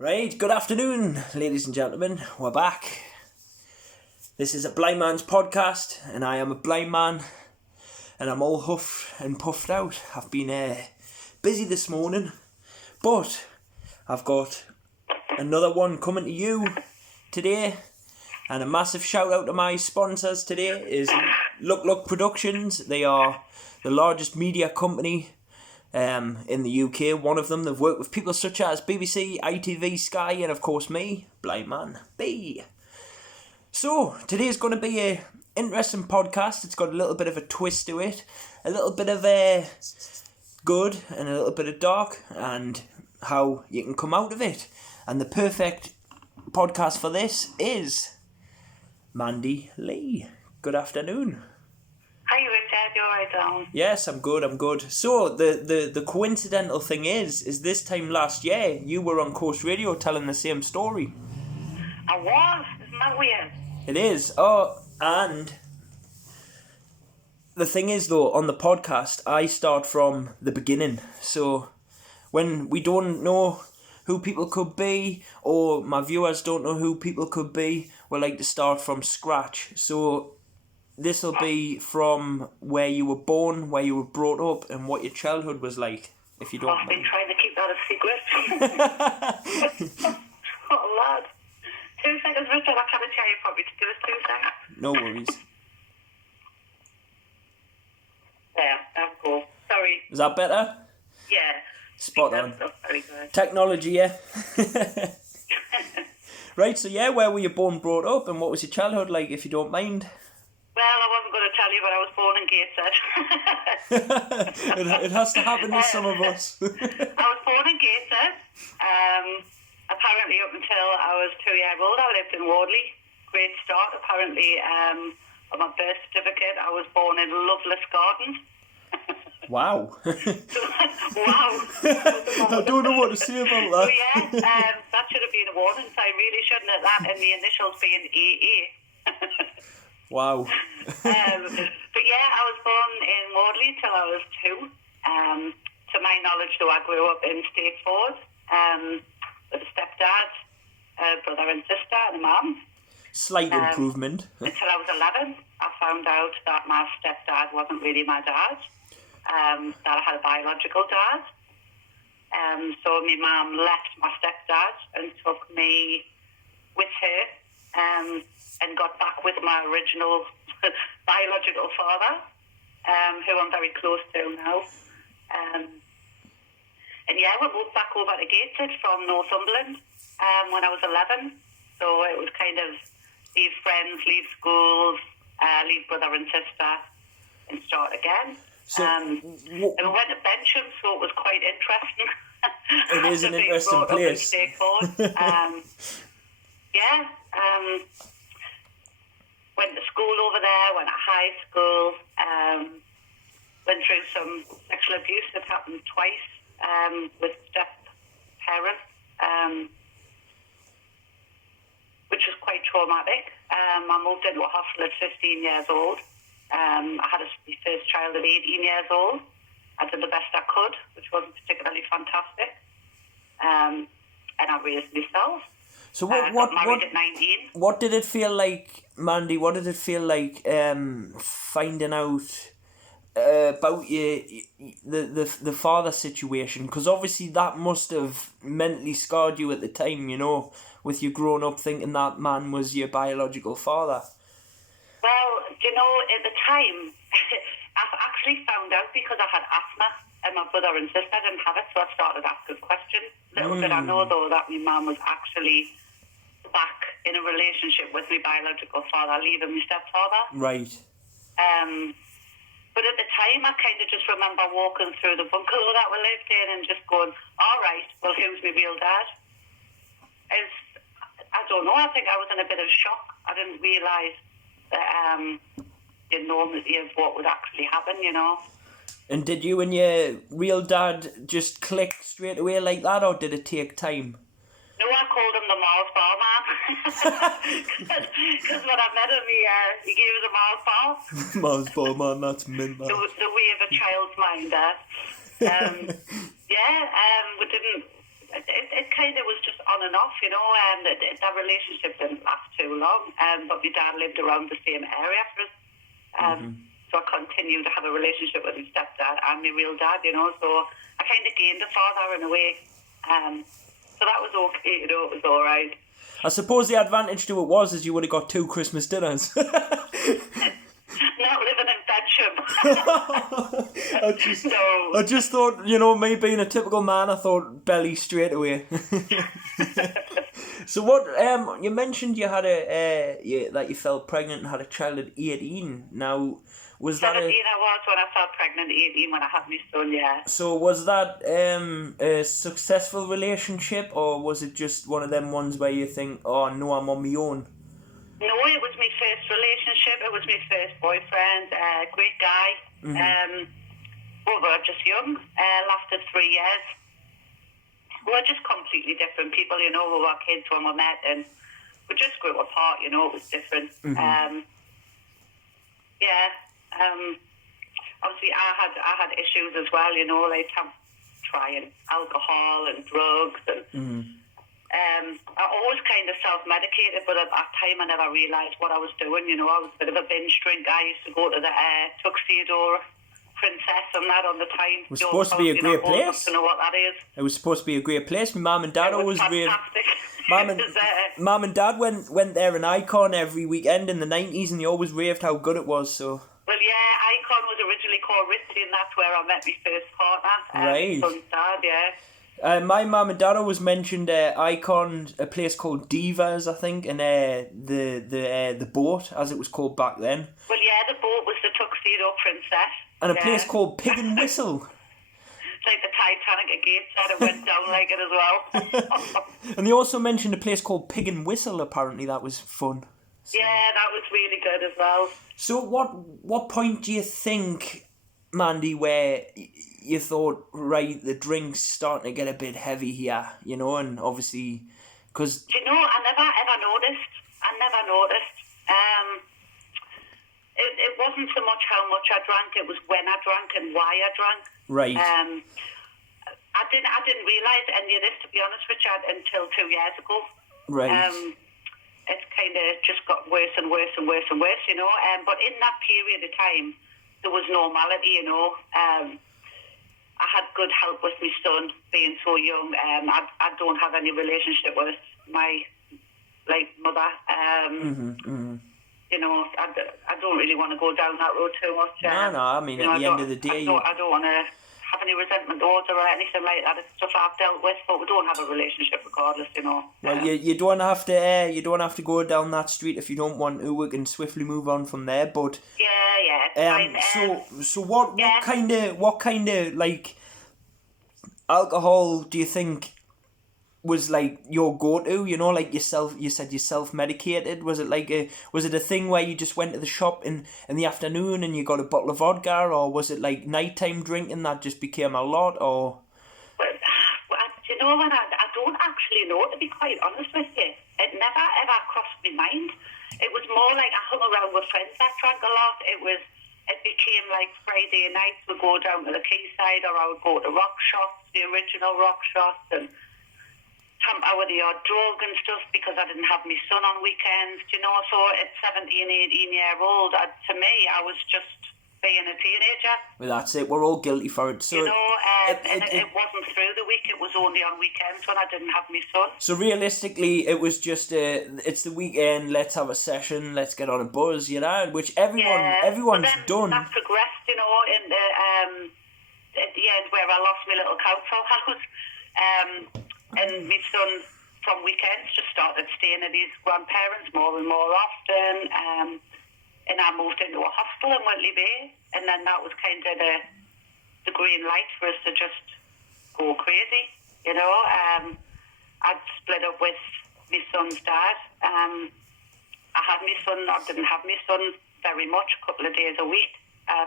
Right, good afternoon, ladies and gentlemen. We're back. This is a blind man's podcast, and I am a blind man, and I'm all huffed and puffed out. I've been busy this morning, but I've got another one coming to you today, and a massive shout out to my sponsors today is LukLuk Productions. They are the largest media company in the UK. One of them, they've worked with people such as BBC, ITV, Sky, and of course me, Blind Man B. So today's going to be a interesting podcast. It's got a little bit of a twist to it, a little bit of good and a little bit of dark, and how you can come out of it. And the perfect podcast for this is Mandi Lee. Good afternoon. Hi Richard, you alright, Down? Yes, I'm good. So, the coincidental thing is this time last year, you were on Coast Radio telling the same story. I was? Isn't that weird? It is. Oh, and the thing is, though, on the podcast, I start from the beginning. So, when we don't know who people could be, or my viewers don't know who people could be, we like to start from scratch. So, this will be from where you were born, where you were brought up, and what your childhood was like, if you don't I've mind. been trying to keep that a secret. Oh, lad. 2 seconds, Richard. I can't tell you probably to give us 2 seconds. No worries. There, that's cool. Sorry. Is that better? Yeah. Spot on. That's very good. Technology, yeah. Right, so yeah, where were you born, brought up, and what was your childhood like, if you don't mind? Well, I wasn't going to tell you, but I was born in Gateshead. It has to happen to some of us. I was born in Gateshead. Apparently, up until I was 2 years old, I lived in Wardley. Great start. Apparently, on my birth certificate, I was born in Loveless Gardens. Wow. Wow. I don't know what to say about that. So yeah, that should have been a warning. So I really shouldn't have that, and the initials being AA. Wow. But yeah, I was born in Wardley till I was 2. To my knowledge, though, I grew up in Stakeford with a stepdad, a brother and sister, and a mum. Slight improvement. Until I was 11, I found out that my stepdad wasn't really my dad, that I had a biological dad. So my mum left my stepdad and took me with her and got back with my original biological father, who I'm very close to now. And yeah, we moved back over to Gateshead from Northumberland when I was 11. So it was kind of leave friends, leave schools, leave brother and sister, and start again. So, and we went to Bensham, so it was quite interesting. It is an interesting place. Went to school over there, went to high school, went through some sexual abuse that happened twice with step-parents, which was quite traumatic. I moved into a hospital at 15 years old. I had my first child at 18 years old. I did the best I could, which wasn't particularly fantastic. And I raised myself. So got married at 19. What did it feel like, Mandy? What did it feel like finding out about the father situation? Because obviously that must have mentally scarred you at the time, you know, with you growing up thinking that man was your biological father. Well, you know, at the time, I've actually found out because I had asthma and my brother and sister didn't have it, so I started asking questions. Little did I know, though, that my mum was actually back in a relationship with my biological father, leaving my stepfather. Right. But at the time, I kind of just remember walking through the bungalow that we lived in and just going, all right, well, who's my real dad? I don't know, I think I was in a bit of shock. I didn't realise the enormity of what would actually happen, you know. And did you and your real dad just click straight away like that, or did it take time? No, I called him the Mars bar man. Because when I met him, he gave us a Mars bar. Mars bar man, that's mint. The way of a child's mind, we didn't... It kind of was just on on and off, you know, and that relationship didn't last too long. But my dad lived around the same area for us. So I continued to have a relationship with my stepdad and my real dad, you know, so I kind of gained a father in a way. So that was okay, you know, it was all right. I suppose the advantage to it was is you would have got 2 Christmas dinners. Not living in Bedsham. I just thought, you know, me being a typical man, I thought belly straight away. So what? You mentioned you had that you felt pregnant and had a child at 18. Now, was that 17 I was when I felt pregnant, 18 when I had my son, yeah. So was that a successful relationship, or was it just one of them ones where you think, oh no, I'm on my own? No, it was my first relationship. It was my first boyfriend. Great guy. We were just young. Lasted 3 years. We were just completely different people, you know. We were kids when we met, and we just grew apart. You know, it was different. Obviously, I had issues as well. You know, like trying alcohol and drugs and. I always kind of self-medicated, but at that time I never realised what I was doing, you know. I was a bit of a binge drinker. I used to go to the Tuxedo Princess and that on the time. It was supposed to be a great place. To know what that is. It was supposed to be a great place. My mum and dad always raved. Mum and dad went there in Icon every weekend in the 90s, and they always raved how good it was, so... Well, yeah, Icon was originally called Ritzy, and that's where I met my first partner. Right. Son's dad, yeah. My mum and dad always mentioned Icon, a place called Divas, I think, and the boat, as it was called back then. Well, yeah, the boat was the Tuxedo Princess. And a place called Pig and Whistle. It's like the Titanic at Gateshead, it went down like it as well. And they also mentioned a place called Pig and Whistle, apparently that was fun. So. Yeah, that was really good as well. So what point do you think, Mandy, where you thought, right, the drink's starting to get a bit heavy here, you know, and obviously, because... Do you know, I never ever noticed. It wasn't so much how much I drank, it was when I drank and why I drank. Right. I didn't realise any of this, to be honest, Richard, until 2 years ago. Right. It's kind of just got worse and worse and worse and worse, you know. But in that period of time, there was normality, you know. I had good help with my son being so young. I don't have any relationship with my mother. You know, I don't really want to go down that road too much. No, I mean, at the end of the day... I don't want to have any resentment towards her or anything like that. It's stuff I've dealt with, but we don't have a relationship regardless, you know. Well, you don't have to go down that street if you don't want to. We can swiftly move on from there, but... Yeah. So what kind of like alcohol do you think was like your go-to, you know, like you said you self-medicated? Was it a thing where you just went to the shop in the afternoon and you got a bottle of vodka, or was it like nighttime drinking that just became a lot, or? Well, you know, when I don't actually know, to be quite honest with you. It never ever crossed my mind. It was more like I hung around with friends that drank a lot. It became like Friday nights we'd go down to the quayside, or I would go to rock shops, the original rock shops, and tamper with the odd drug and stuff because I didn't have my son on weekends, you know. So at 17, 18-year-old, to me, I was just being a teenager. Well, that's it. We're all guilty for it. So you know, it wasn't through the week. It was only on weekends when I didn't have my son. So realistically, it was just it's the weekend. Let's have a session. Let's get on a buzz, you know, which everyone's done. That progressed, you know, in at the end where I lost my little council house. And my son, from weekends, just started staying at his grandparents more and more often. And I moved into a hostel in Whitley Bay. And then that was kind of the green light for us to just go crazy, you know. I'd split up with my son's dad. I didn't have my son very much, a couple of days a week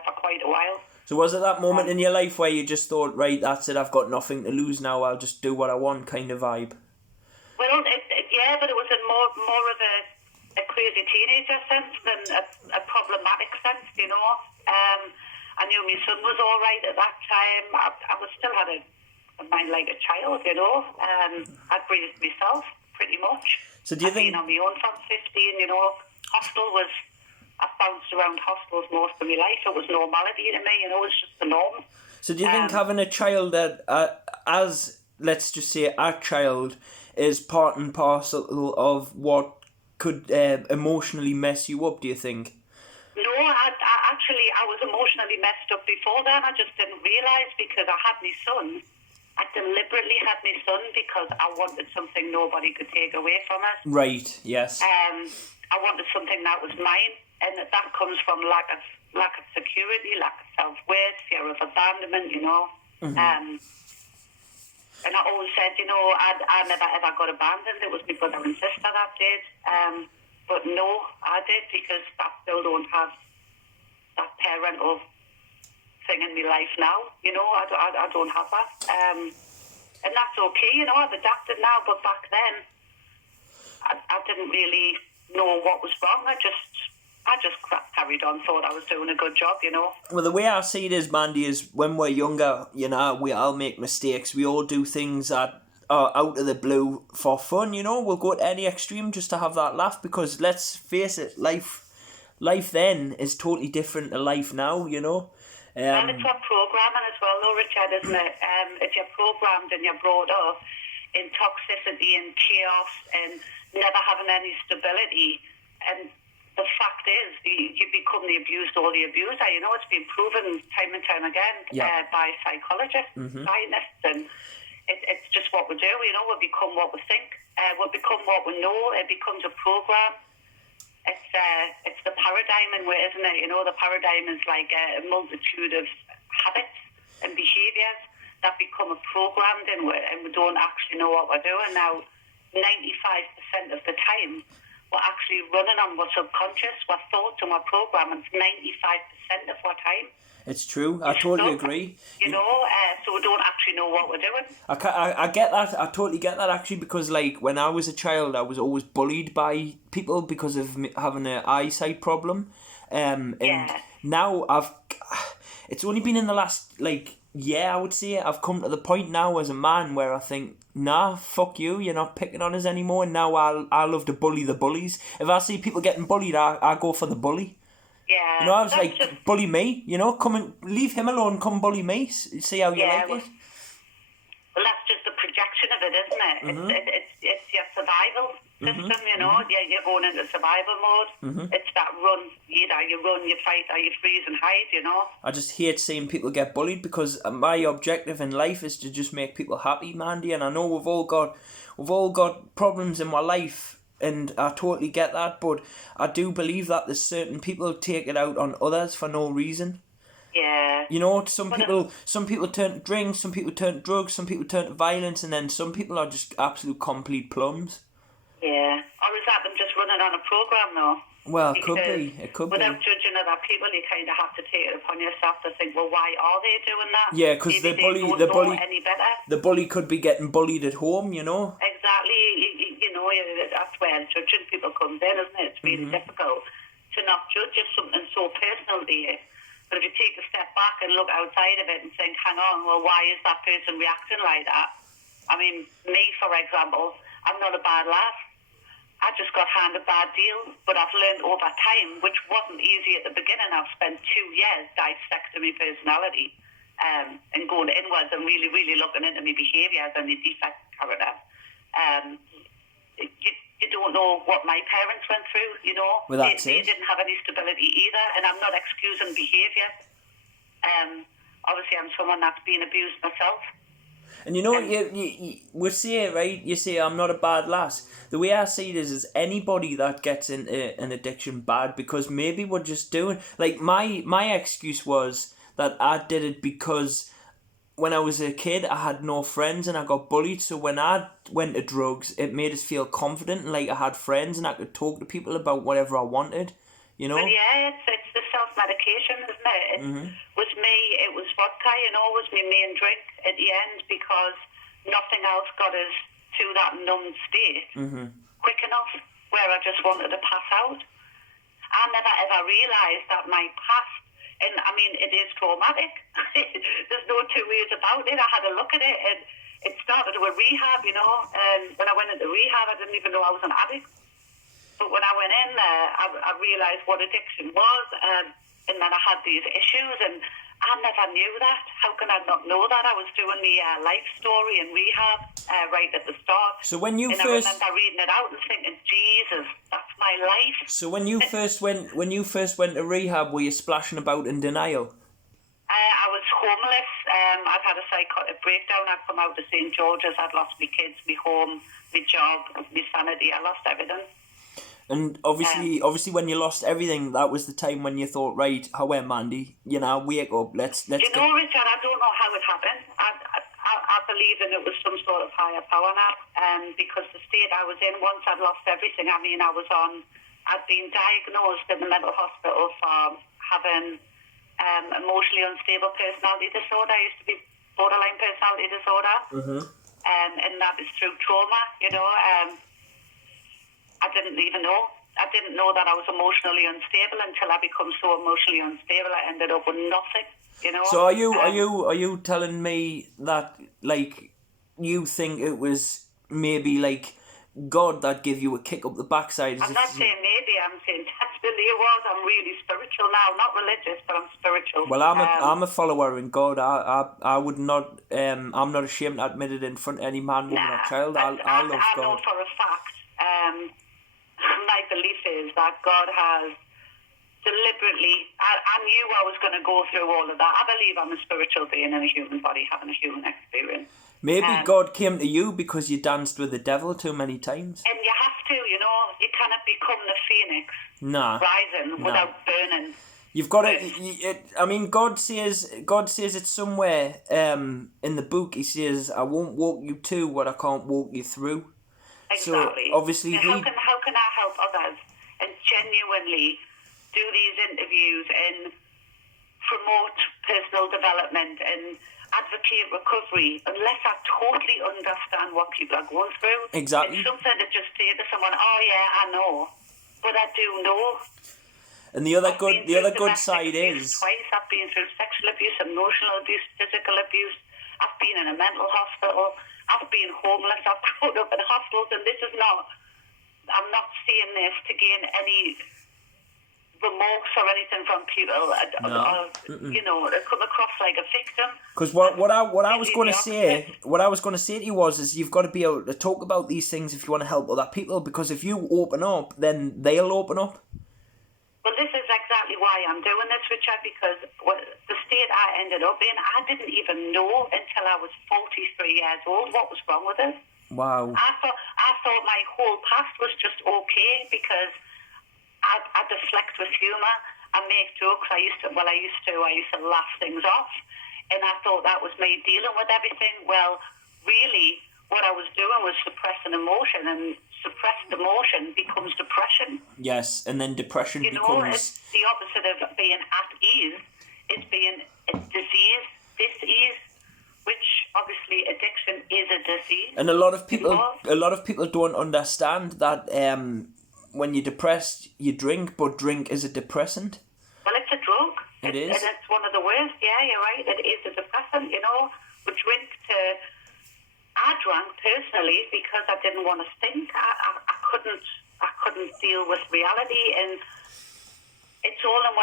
for quite a while. So was it that moment in your life where you just thought, right, that's it, I've got nothing to lose now, I'll just do what I want kind of vibe? Well, yeah, but it was in more of a crazy teenager sense than a problematic sense, you know. I knew my son was all right at that time. I was still had a mind like a child, you know. I'd raised myself pretty much. So do you think... I've been on my own from 15, you know. I bounced around hostels most of my life. It was normality to me, you know, it's just the norm. So do you think having a child that, as, let's just say, a child, is part and parcel of what could emotionally mess you up, do you think? No, I was emotionally messed up before then. I just didn't realise because I had my son. I deliberately had my son because I wanted something nobody could take away from us. Right, yes. I wanted something that was mine, and that comes from lack of security, lack of self-worth, fear of abandonment, you know. Mm-hmm. And I always said, you know, I never ever got abandoned. It was my brother and sister that did. But no, I did, because I still don't have that parental thing in my life now. You know, I don't have that. And that's okay, you know, I've adapted now, but back then, I didn't really know what was wrong. I just carried on, thought I was doing a good job, you know. Well, the way I see it is, Mandy, is when we're younger, you know, we all make mistakes. We all do things that are out of the blue for fun, you know. We'll go to any extreme just to have that laugh, because let's face it, life then is totally different to life now, you know. And it's what programming as well, though, Richard, isn't it? If you're programmed and you're brought up in toxicity and chaos and never having any stability, and the fact is, you become the abused or the abuser. You know, it's been proven time and time again by psychologists, scientists, and it's just what we do. You know, we become what we think. We become what we know. It becomes a program. It's the paradigm in way, isn't it? You know, the paradigm is like a multitude of habits and behaviours that become programmed in way, and we don't actually know what we're doing. Now, 95% of the time, we're actually running on our subconscious, our thoughts and our programming. 95% of our time. It's true. I totally agree. You know, so we don't actually know what we're doing. I get that. I totally get that, actually, because, like, when I was a child, I was always bullied by people because of having an eyesight problem. And now it's only been in the last, like, year, I would say, I've come to the point now as a man where I think, nah, fuck you, you're not picking on us anymore, and now I love to bully the bullies. If I see people getting bullied, I go for the bully. Yeah. You know, I was like, bully me, you know, come and leave him alone, come bully me, see how you like it. Well, that's just the projection of it, isn't it? Mm-hmm. It's your survival system, you know. Yeah, you're going into survival mode. It's that run, you fight, or you freeze and hide, you know. I just hate seeing people get bullied, because my objective in life is to just make people happy, Mandy, and I know we've all got problems in my life, and I totally get that, but I do believe that there's certain people who take it out on others for no reason. Yeah. You know, some people turn to drinks, some people turn to drugs, some people turn to violence, and then some people are just absolute complete plums. Yeah. Or is that them just running on a program, though? Well, it could be. Without judging other people, you kind of have to take it upon yourself to think, well, why are they doing that? Yeah, because the bully could be getting bullied at home, you know. Exactly. You know, that's where judging people comes in, isn't it? It's really difficult to not judge if something so personal to you. But if you take a step back and look outside of it and think, hang on, well, why is that person reacting like that? I mean, me, for example, I'm not a bad lass. I just got handed a bad deal, but I've learned over time, which wasn't easy at the beginning. I've spent 2 years dissecting my personality and going inwards and really, really looking into my behaviours and the defect character. You don't know what my parents went through, you know. Well, they didn't have any stability either, and I'm not excusing behaviour. Obviously, I'm someone that's been abused myself. And you know what you we say, right? You say, I'm not a bad lass. The way I see it is anybody that gets into an addiction bad, because maybe we're just doing... Like, my excuse was that I did it because when I was a kid, I had no friends and I got bullied. So when I went to drugs, it made us feel confident and like I had friends and I could talk to people about whatever I wanted, you know? Well, yeah, it's the self-medication, isn't it? With me, it was vodka, you know, was my main drink at the end, because nothing else got us to that numb state quick enough where I just wanted to pass out. I never ever realised that my past And I mean, it is traumatic. There's no two ways about it. I had a look at it, and it started with rehab, you know. And when I went into rehab, I didn't even know I was an addict. But when I went in there, I realised what addiction was, and then I had these issues, and I never knew that. How can I not know that? I was doing the life story in rehab right at the start. So when you and first, I remember reading it out and thinking, Jesus, that's my life. so when you first went to rehab, were you splashing about in denial? I was homeless. I'd had a psychotic breakdown. I'd come out to St. George's. I'd lost my kids, my home, my job, my sanity. I lost everything. And obviously, when you lost everything, that was the time when you thought, right, however, Mandy, you know, wake up, let's You know, Richard, I don't know how it happened. I believe that it was some sort of higher power now, because the state I was in, once I'd lost everything, I mean, I'd been diagnosed in the mental hospital for having emotionally unstable personality disorder. I used to be borderline personality disorder, and that is through trauma, you know. I didn't even know. I didn't know that I was emotionally unstable until I become so emotionally unstable. I ended up with nothing, you know. So are you telling me that, like, you think it was maybe like God that gave you a kick up the backside? I'm not saying maybe. I'm saying definitely it was. I'm really spiritual now. Not religious, but I'm spiritual. Well, I'm a follower in God. I would not. I'm not ashamed to admit it in front of any man, woman, or child. I love I God. know for a fact. My belief is that God has deliberately. I knew I was going to go through all of that. I believe I'm a spiritual being in a human body, having a human experience. Maybe God came to you because you danced with the devil too many times. And you have to, you know, you cannot become the phoenix rising without burning. You've got to. I mean, God says it somewhere in the book. He says, "I won't walk you to what I can't walk you through." Exactly. So obviously, how can I help others and genuinely do these interviews and promote personal development and advocate recovery unless I totally understand what people are going through? Exactly. It's something to just say to someone, "Oh yeah, I know," but I do know. And the other good side is twice. I've been through sexual abuse, emotional abuse, physical abuse. I've been in a mental hospital. I've been homeless. I've grown up in hospitals, and this is not. I'm not saying this to gain any remorse or anything from people. You know, to come across like a victim. Because what I was going to say to you is you've got to be able to talk about these things if you want to help other people. Because if you open up, then they'll open up. Well, this is exactly why I'm doing this, Richard, because the state I ended up in, I didn't even know until I was 43 years old what was wrong with it. Wow. I thought my whole past was just okay because I deflect with humour. I make jokes. I used to laugh things off, and I thought that was me dealing with everything. Well, really, what I was doing was suppressing emotion, and suppressed emotion becomes depression. Yes, and then depression becomes... it's the opposite of being at ease. It's being a disease, dis-ease, which obviously addiction is a disease. And a lot of people don't understand that when you're depressed, you drink, but drink is a depressant. Well, it's a drug. It is. And it's one of the worst. Yeah, you're right. It is a depressant, you know. We drink to... I drank personally because I didn't want to think. I couldn't deal with reality, and it's all in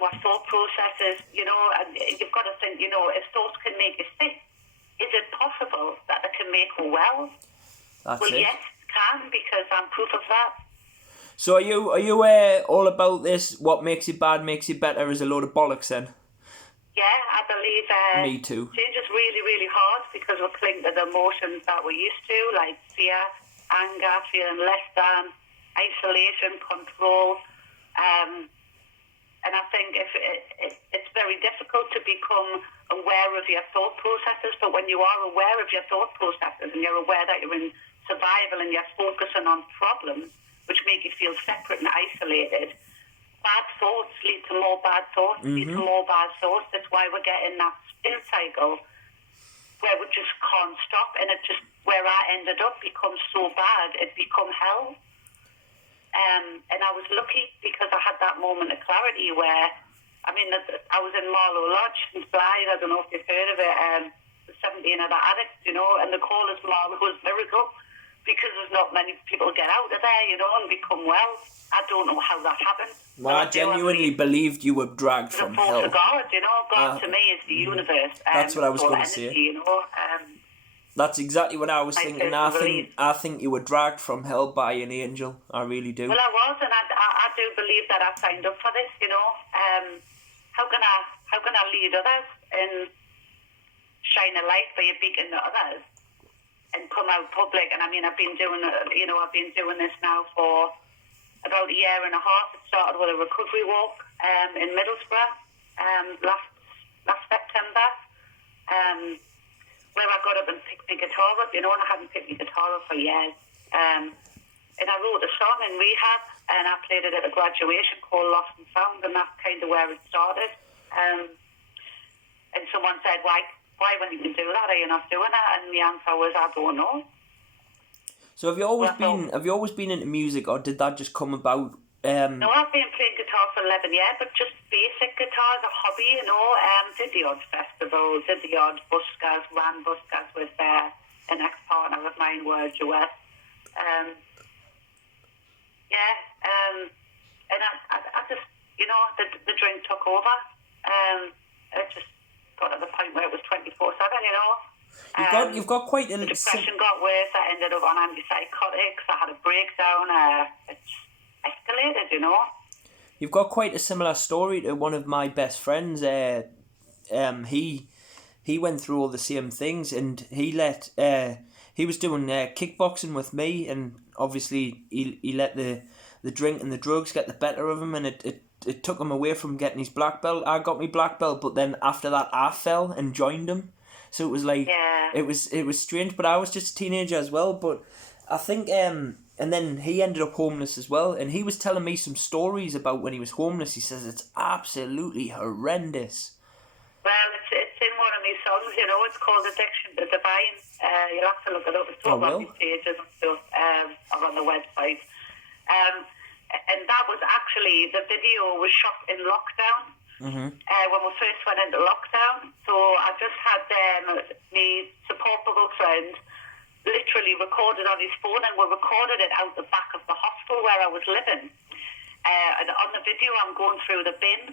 my thought processes, you know. And you've got to think, you know, if thoughts can make you sick, is it possible that they can make you well? Yes, it can, because I'm proof of that. So are you all about this? What makes you bad makes you better is a load of bollocks then? Yeah, I believe me too. Change is really, really hard because we cling to the emotions that we're used to, like fear, anger, feeling less than, isolation, control. And I think it's very difficult to become aware of your thought processes, but when you are aware of your thought processes and you're aware that you're in survival and you're focusing on problems, which make you feel separate and isolated, bad thoughts lead to more bad thoughts, lead to more bad thoughts. That's why we're getting that spin cycle where we just can't stop, and it just, where I ended up, becomes so bad, it become hell. And I was lucky because I had that moment of clarity where I mean, I was in Marlow Lodge in Blythe. I don't know if you've heard of it. The 17 other addicts, you know, and they call us Marlow's Miracle because there's not many people get out of there, you know, and become well. I don't know how that happened. Well, I genuinely believed you were dragged from hell. The force of God, you know. God to me is the universe. That's what I was going to say. You know. That's exactly what I was thinking. I think you were dragged from hell by an angel. I really do. Well, I was, and I do believe that I signed up for this. You know, how can I lead others and shine a light by a beacon to others and come out public? And I mean, I've been doing this now for about a year and a half. It started with a recovery walk in Middlesbrough last September. Where I got up and picked my guitar up, you know, and I hadn't picked my guitar up for years. And I wrote a song in rehab, and I played it at a graduation called Lost and Found, and that's kind of where it started. And someone said, why when you can do that, are you not doing it? And the answer was, I don't know. So have you always been into music, or did that just come about? No, I've been playing guitar for 11 years, but just basic guitar as a hobby, you know. Did the odd festival, did the odd buskers, ran buskers with an ex-partner of mine, were Joette. And I just, you know, the drink took over. It just got to the point where it was 24/7, you know. You've got quite a... The depression got worse. I ended up on antipsychotics. I had a breakdown. It's escalated, you know. You've got quite a similar story to one of my best friends. He went through all the same things, and he was doing kickboxing with me, and obviously he let the drink and the drugs get the better of him, and it took him away from getting his black belt. I got my black belt, but then after that I fell and joined him. So it was like, it was strange, but I was just a teenager as well. But I think, and then he ended up homeless as well, and he was telling me some stories about when he was homeless. He says it's absolutely horrendous. Well, it's in one of my songs, you know. It's called Addiction to Divine. You'll have to look it up. It's all on my pages and stuff, or on the website. And that was actually, the video was shot in lockdown. When we first went into lockdown. So I just had my supportable friend literally recorded on his phone, and we recorded it out the back of the hostel where I was living. And on the video I'm going through the bin,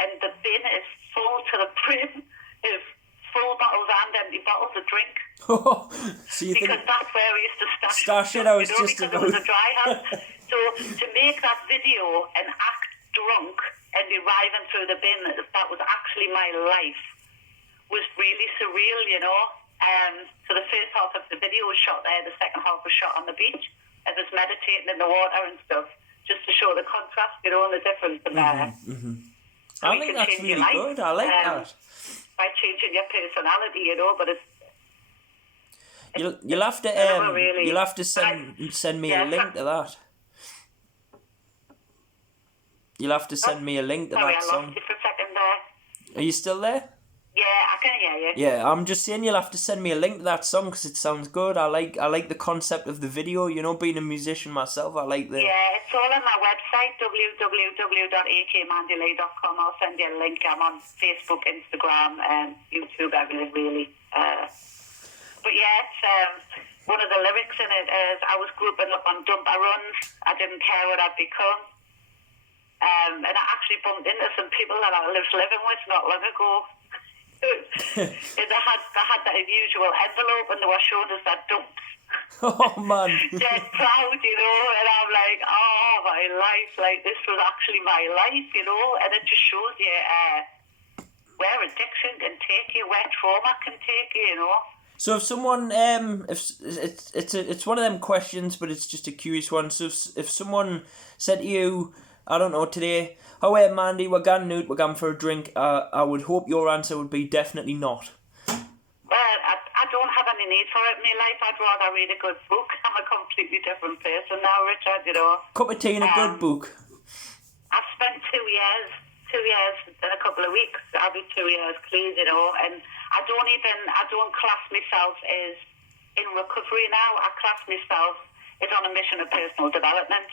and the bin is full to the brim of full bottles and empty bottles of drink. So because that's where we used to stash it. I was just because it was a dry house. So to make that video and act drunk and be driving through the bin, that was actually my life, was really surreal, you know. So the first half of the video was shot there, the second half was shot on the beach. I was meditating in the water and stuff, just to show the contrast, you know, and the difference in there. I think that's really good. I like that. By changing your personality, you know, but it's... You'll have to you'll have to send me a link to that. You'll have to send me a link to that song. I lost you for a second there. Are you still there? Yeah, I can hear you. Yeah, I'm just saying you'll have to send me a link to that song because it sounds good. I like the concept of the video. You know, being a musician myself, I like the... Yeah, it's all on my website, www.akmandilee.com. I'll send you a link. I'm on Facebook, Instagram, and YouTube, everything really. But yeah, it's, one of the lyrics in it is, I was grouping up on dumper runs. I didn't care what I'd become. And I actually bumped into some people that I was living with not long ago. They had that unusual envelope, and they were showing us their dumps. Oh man. Dead proud, you know, and I'm like, oh, my life, like this was actually my life, you know, and it just shows you where addiction can take you, where trauma can take you, you know. So if someone, if it's one of them questions, but it's just a curious one. So if someone said to you, I don't know, today, oh wait, Mandy, we're going out, we're going for a drink, I would hope your answer would be definitely not. Well, I don't have any need for it in my life. I'd rather read a good book. I'm a completely different person now, Richard, you know. Cup of tea and a good book. I've spent 2 years in a couple of weeks. I'll be 2 years clean, you know, and I don't class myself as in recovery now. I class myself as on a mission of personal development.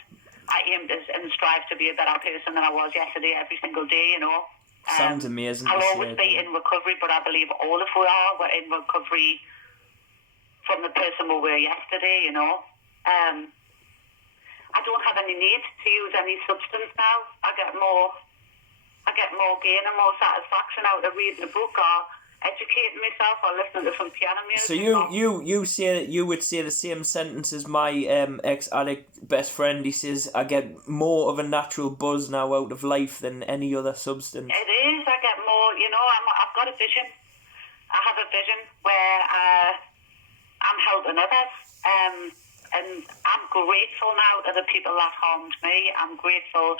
I aim and strive to be a better person than I was yesterday every single day, you know. Sounds amazing. I'll always be in recovery, but I believe all of we are. We're in recovery from the person we were yesterday, you know. I don't have any need to use any substance now. I get more gain and more satisfaction out of reading a book or educating myself or listening to some piano music. So you say that you would say the same sentence as my ex-addict best friend. He says, I get more of a natural buzz now out of life than any other substance. It is. I get more, you know, I've got a vision. I have a vision where I'm helping others. And I'm grateful now to the people that harmed me. I'm grateful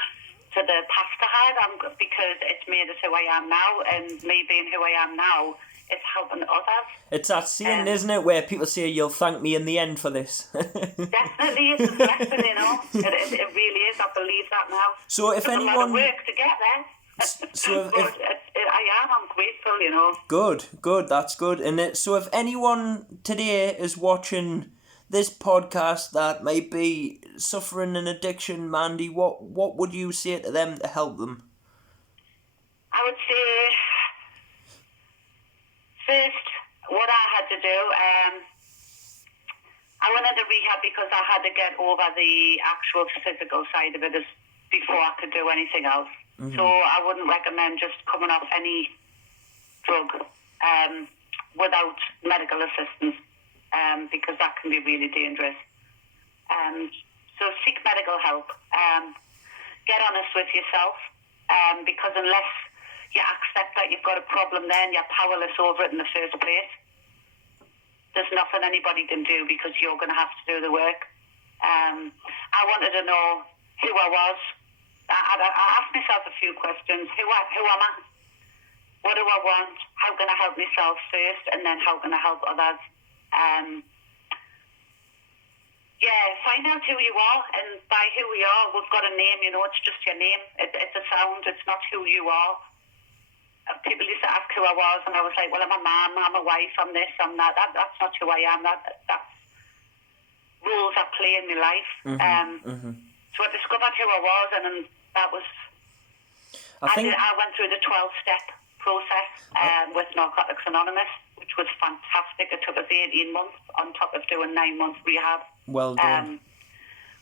to the past I had because it's made us who I am now, and me being who I am now, it's helping others. It's that saying, isn't it, where people say, you'll thank me in the end for this. Definitely, it's a blessing, you know. It really is. I believe that now. So if anyone... a lot of work to get there. So I'm grateful, you know. Good, that's good. And so if anyone today is watching this podcast that might be suffering an addiction, Mandy, what would you say to them to help them? I would say, first, what I had to do, I went into rehab because I had to get over the actual physical side of it before I could do anything else. Mm-hmm. So I wouldn't recommend just coming off any drug without medical assistance. Because that can be really dangerous. So seek medical help. Get honest with yourself, because unless you accept that you've got a problem then you're powerless over it in the first place. There's nothing anybody can do because you're going to have to do the work. I wanted to know who I was. I asked myself a few questions. Who am I? What do I want? How can I help myself first, and then how can I help others? Find out who you are, and by who we are, we've got a name, you know, it's just your name. It's a sound, it's not who you are. People used to ask who I was, and I was like, well, I'm a mum, I'm a wife, I'm this, I'm that. That's not who I am. That's roles I play in my life. So I discovered who I was, and then that was... I went through the 12-step process with Narcotics Anonymous, which was fantastic. It took us 18 months on top of doing 9 months rehab. Well done.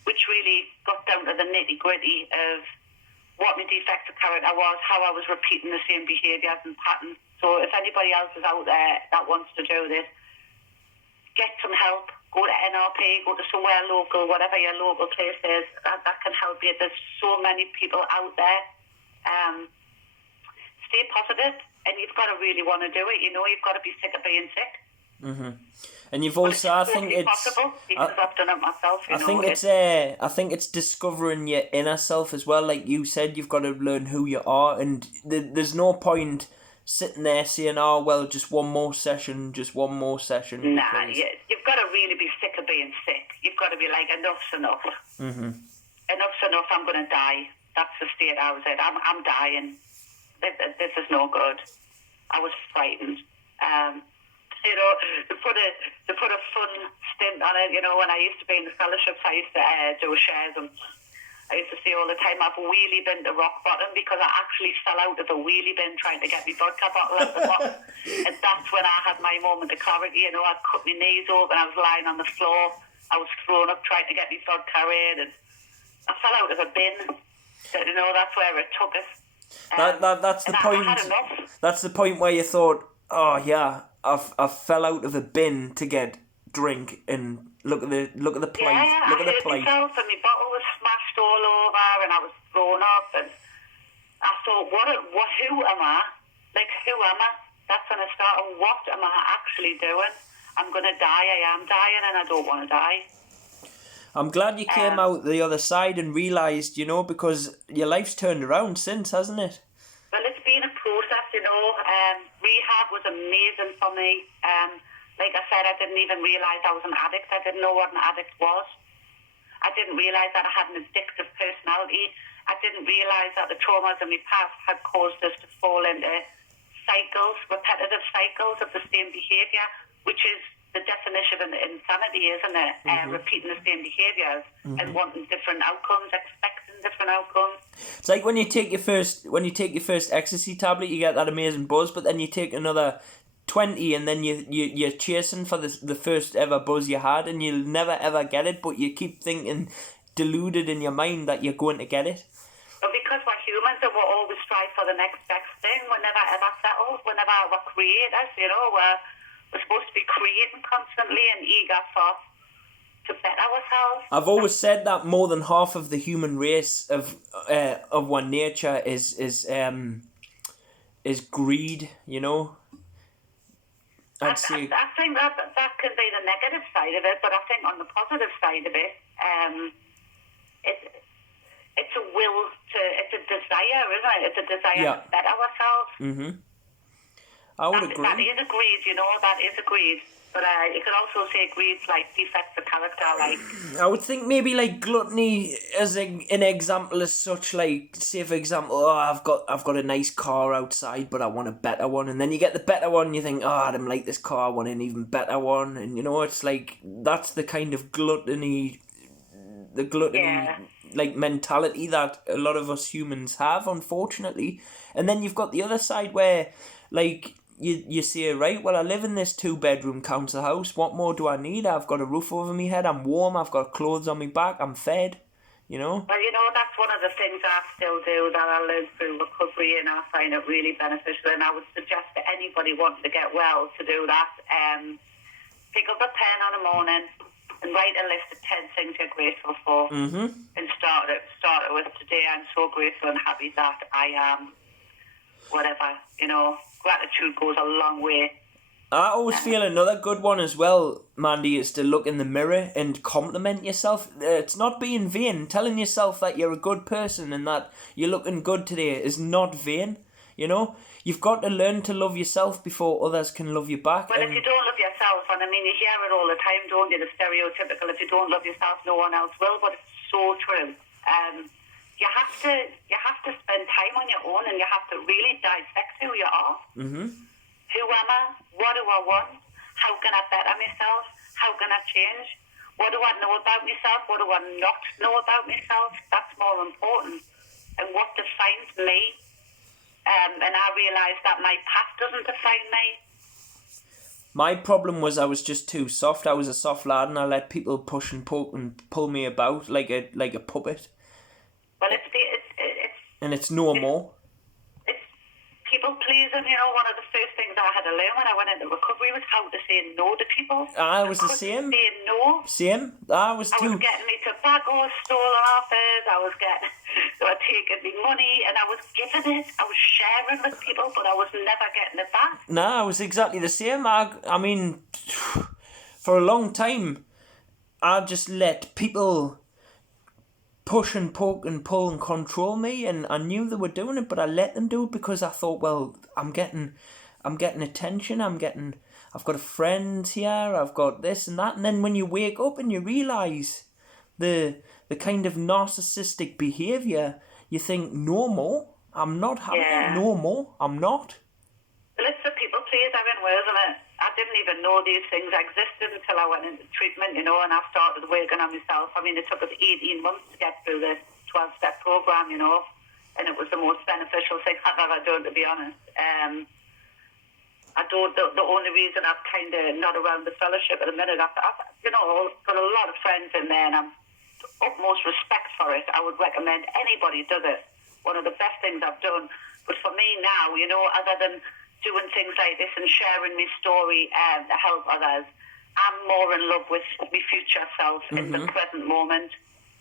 Which really got down to the nitty-gritty of what my defective character was, how I was repeating the same behaviours and patterns. So if anybody else is out there that wants to do this, get some help. Go to NRP, go to somewhere local, whatever your local place is. That can help you. There's so many people out there. Stay positive, and you've got to really want to do it. You know, you've got to be sick of being sick. And you've also, I think it's possible because I've done it myself. I think it's discovering your inner self as well. Like you said, you've got to learn who you are, and there's no point sitting there saying, "Oh well, just one more session." Nah, you've got to really be sick of being sick. You've got to be like, enough's enough. Enough's enough. I'm going to die. That's the state I was in. I'm dying. This is no good. I was frightened. You know, to put a fun stint on it, you know, when I used to be in the fellowships, I used to do shares, and I used to say all the time, I've wheelie bin to rock bottom, because I actually fell out of a wheelie bin trying to get my vodka bottle out the bottom. And that's when I had my moment of clarity, you know. I'd cut my knees open, I was lying on the floor, I was thrown up trying to get my vodka in, and I fell out of a bin. So, you know, that's where it took us. That's the point. I had enough. That's the point where you thought, oh yeah, I fell out of a bin to get drink, and look at the plate. Yeah, look at the plate. Myself, and my bottle was smashed all over, and I was thrown up, and I thought, who am I? Like, who am I? That's when I started. What am I actually doing? I'm gonna die. I am dying, and I don't want to die. I'm glad you came out the other side and realised, you know, because your life's turned around since, hasn't it? Well, it's been a process, you know. Rehab was amazing for me. Like I said, I didn't even realise I was an addict. I didn't know what an addict was. I didn't realise that I had an addictive personality. I didn't realise that the traumas in my past had caused us to fall into cycles, repetitive cycles of the same behaviour, which is the definition of insanity, isn't it? Repeating the same behaviours and wanting different outcomes, expecting different outcomes. It's like when you take your first ecstasy tablet, you get that amazing buzz, but then you take another 20 and then you're chasing for the first ever buzz you had, and you'll never ever get it, but you keep thinking, deluded in your mind, that you're going to get it. But because we're humans and we always strive for the next best thing, we're never ever settled. We're creators, we're supposed to be creating constantly and eager to better ourselves. I've always said that more than half of the human race of one nature is greed, I think that can be the negative side of it, but I think on the positive side of it, it's a desire, isn't it? It's a desire to better ourselves. Mm-hmm. I would agree. That is a greed, that is a greed. But you could also say greed's like defects of character, like... I would think maybe like gluttony as an example as such, like, say for example, I've got a nice car outside, but I want a better one, and then you get the better one and you think, I don't like this car, I want an even better one, and it's like, that's the kind of gluttony like mentality that a lot of us humans have, unfortunately. And then you've got the other side where, like, you say, right, well, I live in this 2-bedroom council house. What more do I need? I've got a roof over my head. I'm warm. I've got clothes on my back. I'm fed. Well, that's one of the things I still do that I learned through recovery, and I find it really beneficial. And I would suggest to anybody wanting to get well to do that. Pick up a pen on a morning and write a list of 10 things you're grateful for. Mm-hmm. And start it with, today I'm so grateful and happy that I am whatever, Gratitude goes a long way. I always feel another good one as well, Mandy, is to look in the mirror and compliment yourself. It's not being vain. Telling yourself that you're a good person and that you're looking good today is not vain. You've got to learn to love yourself before others can love you back. Well, if you don't love yourself, and I mean, you hear it all the time, don't you? The stereotypical, if you don't love yourself, no one else will. But it's so true. You have to spend time on your own, and you have to really dissect who you are. Mm-hmm. Who am I? What do I want? How can I better myself? How can I change? What do I know about myself? What do I not know about myself? That's more important. And what defines me? And I realised that my past doesn't define me. My problem was I was just too soft. I was a soft lad, and I let people push and poke and pull me about like a puppet. Well, it's normal. It's people pleasing. One of the first things I had to learn when I went into recovery was how to say no to people. I was the same. Say no. Same. I was getting me tobacco stolen off it. They were taking me money, and I was giving it. I was sharing with people, but I was never getting it back. No, I was exactly the same. I mean, for a long time, I just let people push and poke and pull and control me, and I knew they were doing it, but I let them do it because I thought, well, I'm getting attention, I've got a friend here, I've got this and that, and then when you wake up and you realise the kind of narcissistic behaviour, you think, no more, I'm not having it, no more, I'm not. Well, it's the people pleaser in words, isn't it? I didn't even know these things existed until I went into treatment, and I started working on myself. I mean, it took us 18 months to get through this 12-step program, and it was the most beneficial thing I've ever done, to be honest. The only reason I've kind of not around the fellowship at the minute, I've got a lot of friends in there, and I'm utmost respect for it. I would recommend anybody does it. One of the best things I've done. But for me now, other than doing things like this and sharing my story to help others, I'm more in love with my future self in the present moment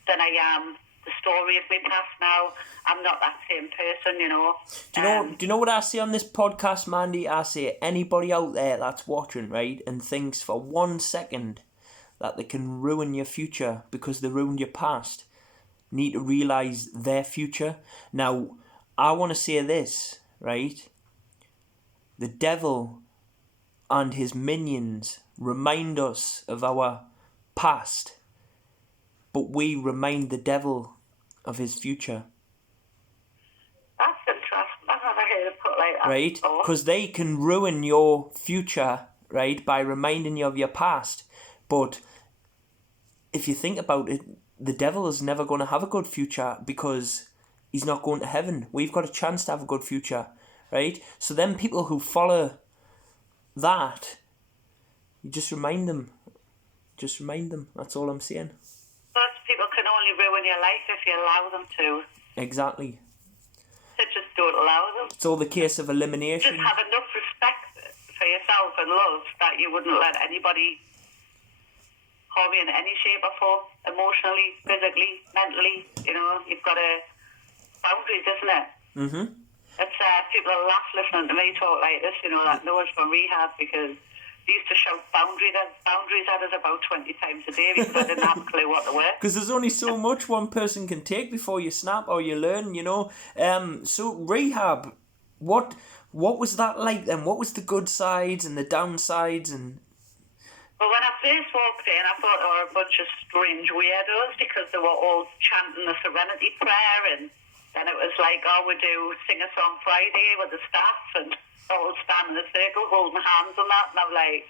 than I am the story of my past now. I'm not that same person, Do you know what I say on this podcast, Mandy? I say anybody out there that's watching, right, and thinks for 1 second that they can ruin your future because they ruined your past, need to realise their future. Now, I want to say this, right? The devil and his minions remind us of our past, but we remind the devil of his future. That's interesting. I've never heard it put like that. Right? Because they can ruin your future, right, by reminding you of your past. But if you think about it, the devil is never going to have a good future because he's not going to heaven. We've got a chance to have a good future, right? So then people who follow that, you just remind them. Just remind them. That's all I'm saying. But people can only ruin your life if you allow them to. Exactly. So just don't allow them. It's all the case of elimination. Just have enough respect for yourself and love that you wouldn't let anybody harm you in any shape or form, emotionally, physically, mentally. You know, you've got boundaries, isn't it? Mm-hmm. It's people are laugh listening to me talk like this, you know, that know it's from rehab, because they used to shout boundaries at us about 20 times a day because I didn't have a clue what they were. Because there's only so much one person can take before you snap or you learn, you know. So rehab, what was that like then? What was the good sides and the downsides? And well, when I first walked in, I thought they were a bunch of strange weirdos because they were all chanting the Serenity Prayer, and then it was like, oh, we do Sing-a-Song Friday with the staff, and all stand in a circle holding hands and that, and I'm like,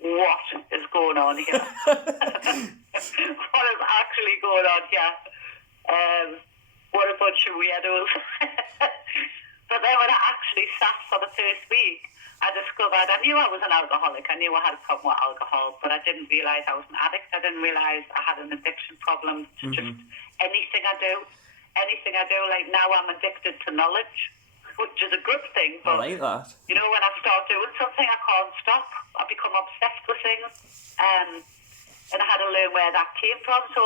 what is going on here? What is actually going on here? What a bunch of weirdos. But then when I actually sat for the first week, I discovered, I knew I was an alcoholic. I knew I had a problem with alcohol, but I didn't realise I was an addict. I didn't realise I had an addiction problem to just anything I do. Anything I do, like now I'm addicted to knowledge, which is a good thing. But, I like that. you know, when I start doing something, I can't stop. I become obsessed with things. And I had to learn where that came from. So,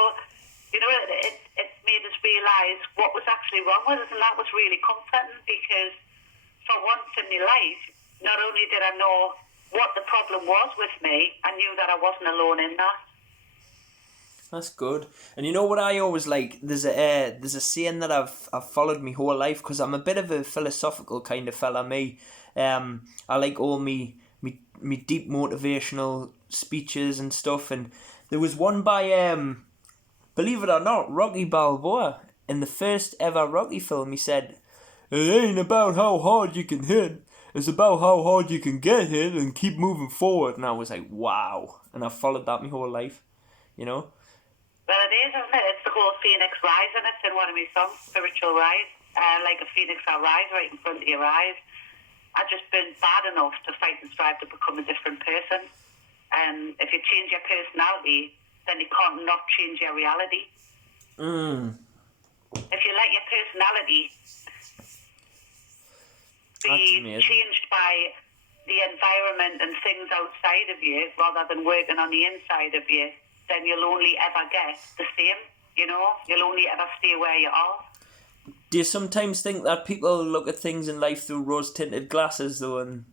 you know, it made us realise what was actually wrong with us, and that was really comforting because for once in my life, not only did I know what the problem was with me, I knew that I wasn't alone in that. That's good. And you know what I always like? There's a saying that I've followed my whole life because I'm a bit of a philosophical kind of fella. Me, I like all me deep motivational speeches and stuff. And there was one by believe it or not, Rocky Balboa. In the first ever Rocky film, he said, "It ain't about how hard you can hit. It's about how hard you can get hit and keep moving forward." And I was like, wow. And I've followed that my whole life, you know? Well, it is, isn't it? It's the whole Phoenix Rise, and it's in one of my songs, Spiritual Rise. Like a phoenix, I rise right in front of your eyes. I've just been bad enough to fight and strive to become a different person. And if you change your personality, then you can't not change your reality. If you let your personality be changed by the environment and things outside of you rather than working on the inside of you, then you'll only ever get the same, you know? You'll only ever stay where you are. Do you sometimes think that people look at things in life through rose-tinted glasses, though, and,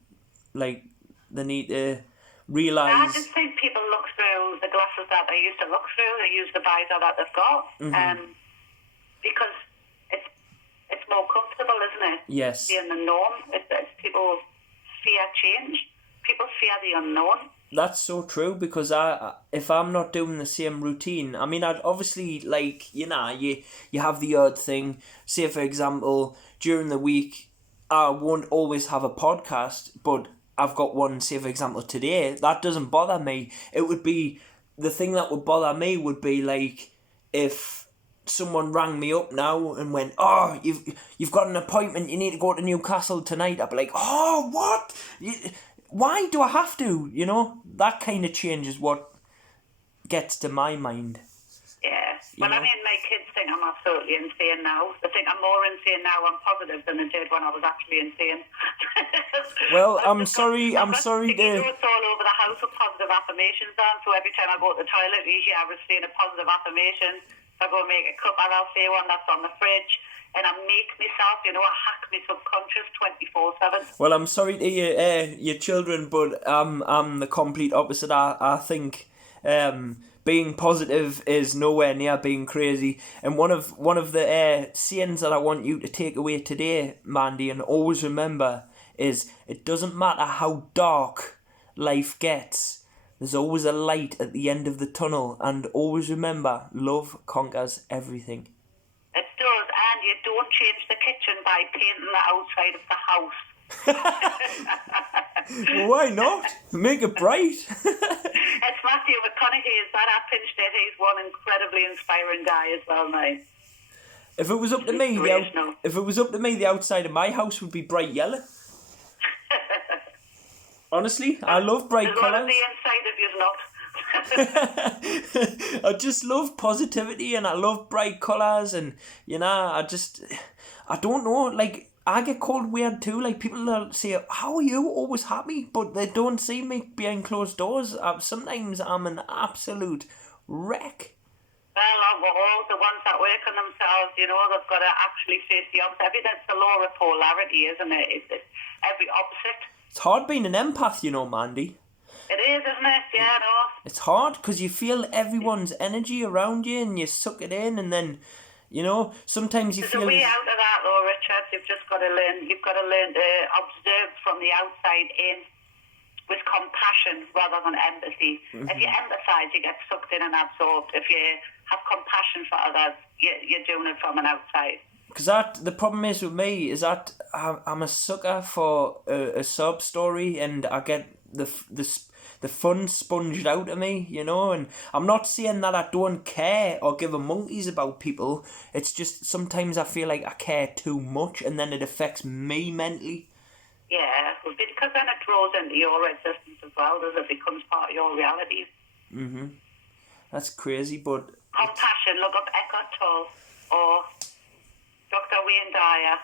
like, they need to realise... I just think people look through the glasses that they used to look through. They use the visor that they've got. Because it's more comfortable, isn't it? Yes. Being the norm. People fear change. People fear the unknown. That's so true, because if I'm not doing the same routine, I mean, I'd obviously, like, you know, you have the odd thing. Say, for example, during the week, I won't always have a podcast, but I've got one, say, for example, today. That doesn't bother me. It would be, the thing that would bother me would be, like, if someone rang me up now and went, "Oh, you've got an appointment, you need to go to Newcastle tonight," I'd be like, "Oh, what? Why do I have to?" You know, that kind of change is what gets to my mind. Yeah. Well, I mean, my kids think I'm absolutely insane now. They think I'm more insane now on positive than they did when I was actually insane. Well, I'm sorry to... It's all over the house with positive affirmations on, so every time I go to the toilet, usually I was saying a positive affirmation. If I go make a cup, and I'll say one that's on the fridge. And I make myself, you know, I hack my subconscious 24/7. Well, I'm sorry to your children, but I'm the complete opposite. I think being positive is nowhere near being crazy. And one of the sayings that I want you to take away today, Mandy, and always remember, is it doesn't matter how dark life gets, there's always a light at the end of the tunnel. And always remember, love conquers everything. It does, and you don't change the kitchen by painting the outside of the house. Well, why not? Make it bright. It's Matthew McConaughey. Is that I pinched it? He's one incredibly inspiring guy as well, mate. If it was up to me, the outside of my house would be bright yellow. Honestly, I love bright colours. The inside of you's not. I just love positivity and I love bright colours and, I don't know, like, I get called weird too. Like, people will say, how are you always happy? But they don't see me behind closed doors. Sometimes I'm an absolute wreck. Well, all the ones that work on themselves, they've got to actually face the opposite. Everything's the law of polarity, isn't it? It's every opposite. It's hard being an empath, Mandy. It is, isn't it? Yeah, I know. It's hard because you feel everyone's energy around you and you suck it in and then, sometimes you feel... There's a way out of that though, Richard. You've got to learn to observe from the outside in with compassion rather than empathy. Mm-hmm. If you empathise, you get sucked in and absorbed. If you have compassion for others, you're doing it from an outside. Because the problem is with me is that I'm a sucker for a sob story and I get the fun sponged out of me, and I'm not saying that I don't care or give a monkeys about people. It's just sometimes I feel like I care too much and then it affects me mentally. Yeah, because then it draws into your existence as well, does it? Becomes part of your reality. Mm-hmm. That's crazy, but... Compassion, look up Eckhart Tolle or Dr. Wayne Dyer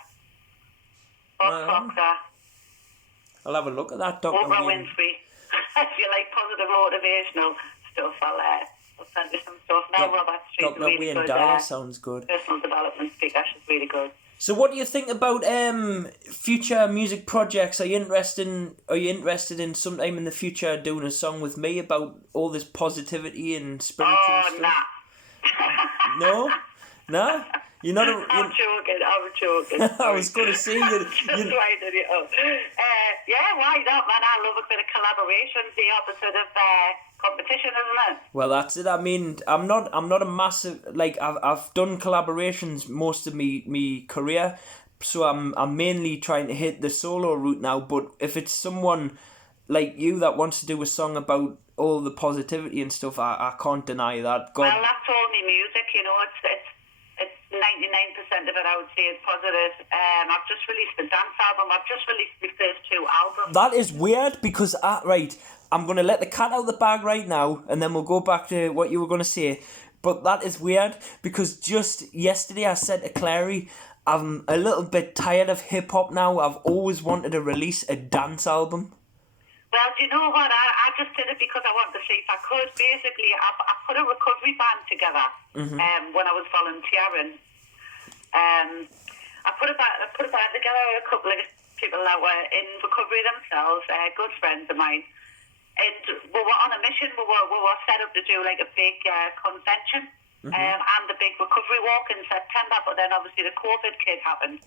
or Proctor. I'll have a look at that, Dr. Oprah Winfrey. If you like positive motivational stuff, I'll send you some stuff. Now Robert Street, Dr. really Wayne good. Dyer sounds good. Personal development speaker, she's really good. So what do you think about future music projects? Are you interested in sometime in the future doing a song with me about all this positivity and spiritual stuff? Nah. No? No? You're not I'm joking. I was going to say you. Just winding it up. Yeah, why not, man? I love a bit of collaboration. The opposite of competition, isn't it? Well, that's it. I mean, I'm not a massive I've done collaborations most of me career, so I'm mainly trying to hit the solo route now. But if it's someone like you that wants to do a song about all the positivity and stuff, I can't deny that. Well, that's all my music. It's 99% of it, I would say, is positive. I've just released a dance album. I've just released the first 2 albums. That is weird because, I'm going to let the cat out of the bag right now and then we'll go back to what you were going to say. But that is weird because just yesterday I said to Clary, I'm a little bit tired of hip-hop now. I've always wanted to release a dance album. Well, do you know what? I just did it because I wanted to see if I could. Basically, I put a recovery band together when I was volunteering. I put a band together with a couple of people that were in recovery themselves, good friends of mine. And we were on a mission. We were set up to do like a big convention and a big recovery walk in September. But then obviously the COVID kid happened.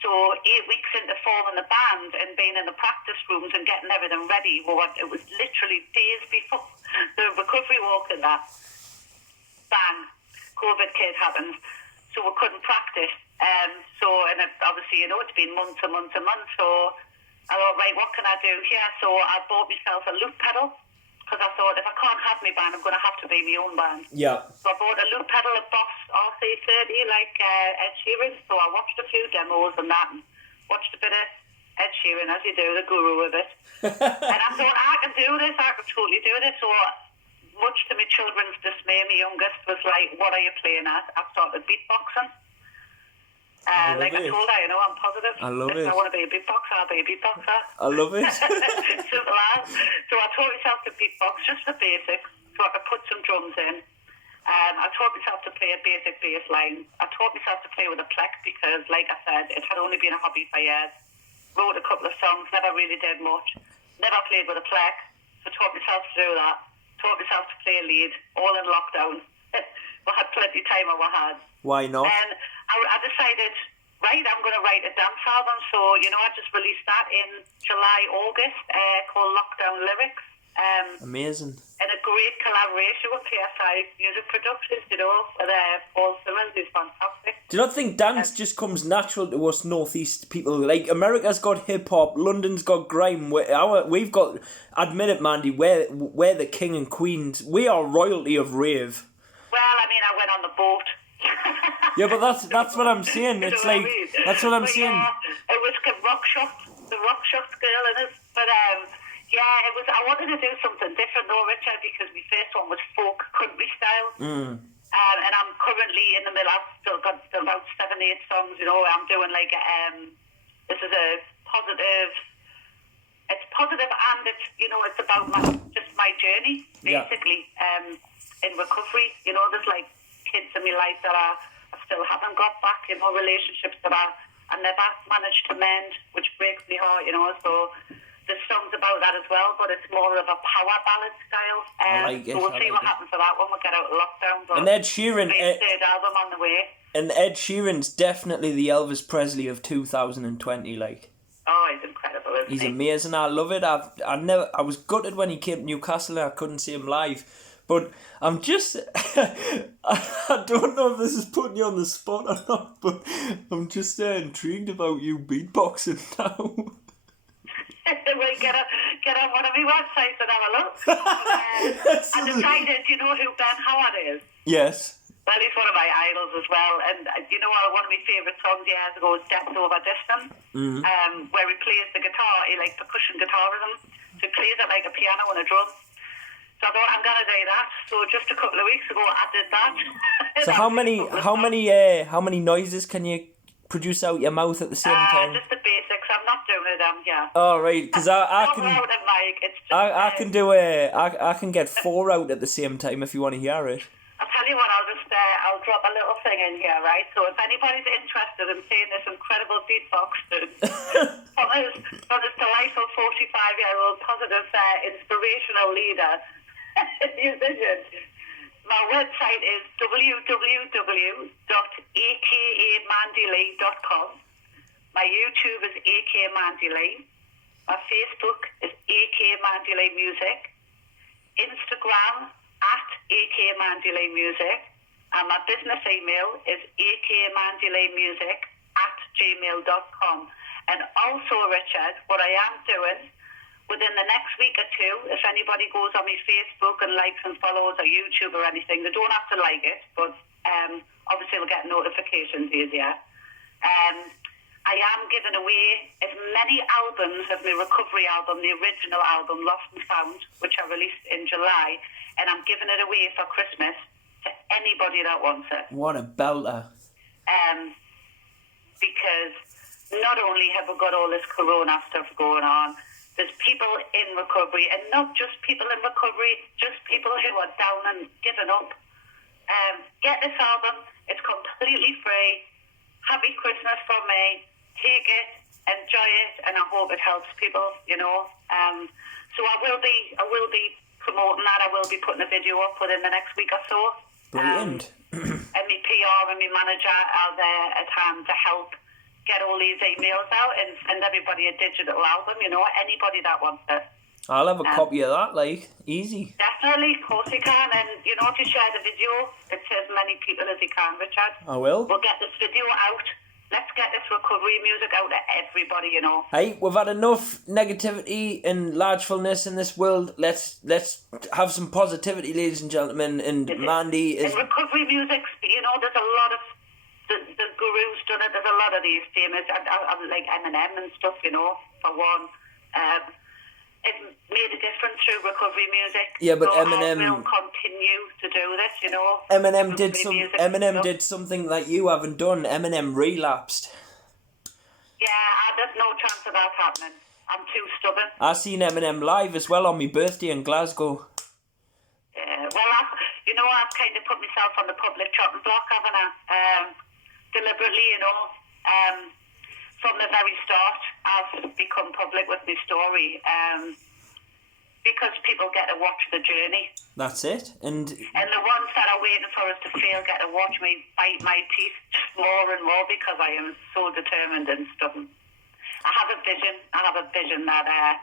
So 8 weeks into forming the band and being in the practice rooms and getting everything ready, it was literally days before the recovery walk and that. Bang, COVID kid happened. So we couldn't practice. Obviously, it's been months and months and months. So I thought, right, what can I do here? So I bought myself a loop pedal because I thought if I can't have my band, I'm going to have to be my own band. Yeah. So I bought a loop pedal, a Boss RC30 like Ed Sheeran. So I watched a few demos and that and watched a bit of Ed Sheeran, as you do, the guru of it. And I thought, I can do this. I can totally do this. So much to my children's dismay, my youngest was like, what are you playing at? I started beatboxing. I told her, I'm positive. I love it. I want to be a beatboxer, I'll be a beatboxer. I love it. Simple as. So I taught myself to beatbox, just the basics, so I could put some drums in. I taught myself to play a basic bass line. I taught myself to play with a plec because, like I said, it had only been a hobby for years. Wrote a couple of songs, never really did much. Never played with a plec, so taught myself to do that. Taught myself to play a lead, all in lockdown. We had plenty of time on our hands. Why not? And I decided, right, I'm going to write a dance album. So, I just released that in July, August, called Lockdown Lyrics. Amazing. And a great collaboration with PSI Music Productions, with Paul Simmons, who's fantastic. Do you not think dance just comes natural to us northeast people? Like, America's got hip hop, London's got grime. We've got, admit it, Mandy, we're the king and queens. We are royalty of rave. Well, I mean, I went on the boat. Yeah, but that's what I'm saying. It's like, that's what I'm saying. Yeah, it was the Rock Shots girl in it. But yeah, it was. I wanted to do something different though, Richard, because my first one was folk country style. And I'm currently in the middle. I've still got about 7-8 songs. I'm doing like this is a positive. It's positive, and it's about just my journey basically. In recovery, there's like kids in my life that I still haven't got back. Relationships that I never managed to mend, which breaks my heart. So there's songs about that as well, but it's more of a power ballad style. So we'll see what happens for that when we get out of lockdown. But and Ed Sheeran, third album on the way. And Ed Sheeran's definitely the Elvis Presley of 2020. Like, oh, he's incredible. He's amazing. I love it. I was gutted when he came to Newcastle and I couldn't see him live. But I'm just, I don't know if this is putting you on the spot or not, but I'm just intrigued about you beatboxing now. Well, get on one of my websites and have a look. I decided, you know who Ben Howard is? Yes. Well, he's one of my idols as well. And one of my favourite songs years ago was Depth Over Distance, where he plays the guitar, percussion guitarism. So he plays it like a piano and a drum. So I thought, I'm going to do that. So just a couple of weeks ago, I did that. So how many noises can you produce out your mouth at the same time? Just the basics. I'm not doing it. Yeah. Oh right, because I can. Loud and mic. It's just, I can do I can get 4 out at the same time if you want to hear it. I'll tell you what. I'll drop a little thing in here, right? So if anybody's interested in seeing this incredible beatbox from this delightful 45-year-old positive, inspirational leader, musician. My website is www.akamandilee.com. My YouTube is AK Mandi Lee. My Facebook is AK Mandi Lee Music. Instagram @AK Mandi Lee Music. And my business email is akmandileemusic@gmail.com. And also, Richard, what I am doing within the next week or two, if anybody goes on my Facebook and likes and follows or YouTube or anything, they don't have to like it, but obviously we'll get notifications easier. I am giving away as many albums of my recovery album, the original album, Lost and Found, which I released in July, and I'm giving it away for Christmas to anybody that wants it. What a belter. Because not only have we got all this corona stuff going on, there's people in recovery, and not just people in recovery, just people who are down and giving up. Get this album. It's completely free. Happy Christmas from me. Take it, enjoy it, and I hope it helps people, So I will be promoting that. I will be putting a video up within the next week or so. Brilliant. And my PR and my manager are there at hand to help get all these emails out and send everybody a digital album, anybody that wants it. I'll have a copy of that, easy. Definitely, of course you can. And, if you share the video, it to as many people as you can, Richard. I will. We'll get this video out. Let's get this recovery music out to everybody, Hey, we've had enough negativity and largefulness in this world. Let's have some positivity, ladies and gentlemen. And Mandy is... And recovery music, there's a lot of... The gurus done it. There's a lot of these famous... I like Eminem and stuff, for one. It made a difference through recovery music. Yeah, but so Eminem... I will continue to do this, Eminem did something that you haven't done. Eminem relapsed. Yeah, there's no chance of that happening. I'm too stubborn. I seen Eminem live as well on my birthday in Glasgow. Yeah, well, I've kind of put myself on the public chopping block, haven't I? Deliberately, from the very start, I've become public with my story because people get to watch the journey. That's it. And the ones that are waiting for us to fail get to watch me bite my teeth just more and more because I am so determined and stubborn. I have a vision that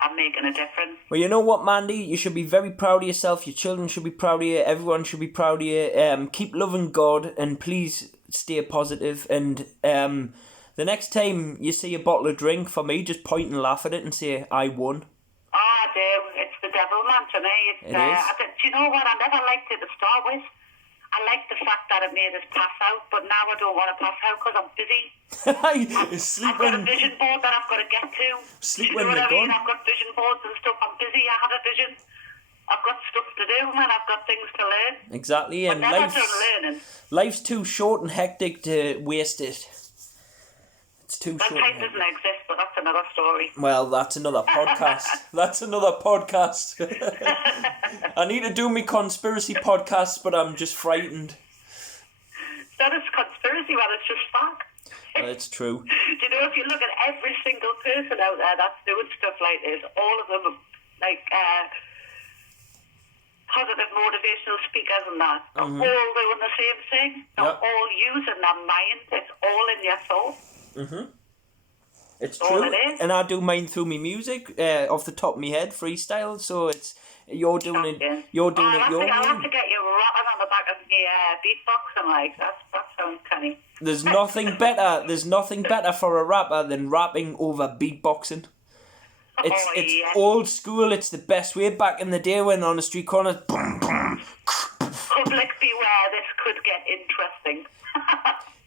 I'm making a difference. Well, you know what, Mandy? You should be very proud of yourself. Your children should be proud of you. Everyone should be proud of you. Keep loving God, and please stay positive. And the next time you see a bottle of drink, for me, just point and laugh at it and say, I won. Oh, I do. It's the devil, man, to me. It is. Do you know what? I never liked it to start with. I like the fact that it made us pass out, but now I don't want to pass out because I'm busy. I've got a vision board that I've got to get to. Sleep you when know what they're I mean? gone. I've got vision boards and stuff. I'm busy. I have a vision. I've got stuff to do, man. I've got things to learn. Exactly, and never done learning. Life's too short and hectic to waste it. It's too short. Time doesn't exist, but that's another story. Well, that's another podcast. That's another podcast. I need to do me conspiracy podcasts, but I'm just frightened. It's not a conspiracy, man. It's just fact. Well, it's true. Do you know, if you look at every single person out there that's doing stuff like this, all of them are like positive motivational speakers and that, are all doing the same thing. They're all using their mind. It's all in your soul. It's all true, it is. and I do mine through my music, off the top of my head, freestyle. So it's you're doing it. You're doing it. You're. I'll have to get you rapping on the back of me beatboxing like that. That sounds canny. There's nothing better. There's nothing better for a rapper than rapping over beatboxing. It's old school. It's the best way. Back in the day when on the street corners, boom, boom. Public beware, this could get interesting.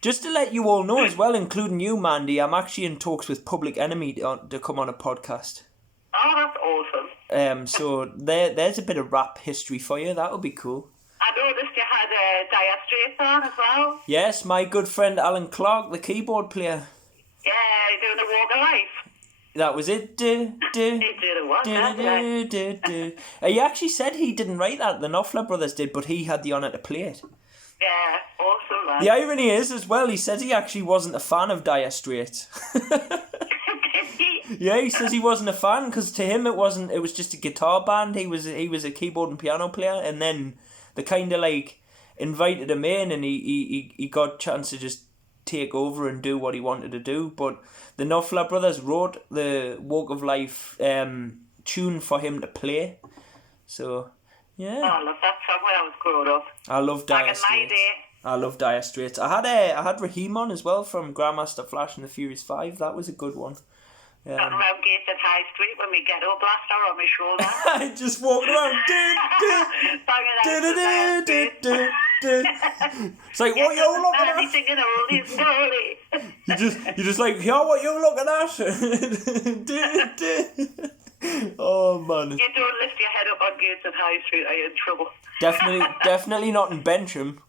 Just to let you all know as well, including you, Mandy, I'm actually in talks with Public Enemy to come on a podcast. Oh, that's awesome. So there's a bit of rap history for you. That would be cool. I noticed you had Dire Straits on as well. Yes, my good friend Alan Clark, the keyboard player. Yeah, doing the Walk of Life. That was it. He did it, He actually said he didn't write that. The Knopfler brothers did, but he had the honour to play it. Yeah, awesome, man. The irony is, as well, he says he actually wasn't a fan of Dire Straits. Yeah, he says he wasn't a fan because to him it wasn't. It was just a guitar band. He was a keyboard and piano player, and then they kind of like invited him in, and he got a chance to just take over and do what he wanted to do. But the Knopfler brothers wrote the Walk of Life tune for him to play. So yeah. Oh, I love that song when I was growing up. I love Dire Straits. Back in my day. I love Dire Straits. I had Raheem on as well from Grandmaster Flash and the Furious 5. That was a good one. Not around Gates at High Street when we ghetto blaster on my shoulder. I just walked around. It's like, what you looking at? Singing oldies, oldies. You just like, yeah, what you looking at? Oh man. You don't lift your head up on Gates at High Street, are you in trouble? Definitely not in Bentham.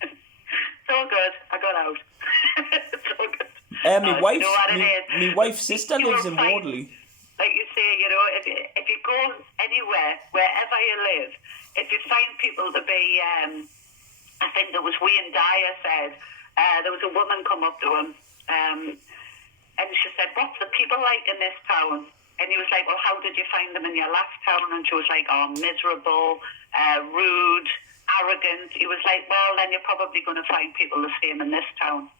It's all good. I got out. It's all good. My wife's sister lives in Wardley. Like you say, you know, if you go anywhere, wherever you live, if you find people to be, I think there was Wayne Dyer said, there was a woman come up to him, and she said, "What's the people like in this town?" And he was like, "Well, how did you find them in your last town?" And she was like, "Oh, miserable, rude, arrogant." He was like, "Well, then you're probably going to find people the same in this town."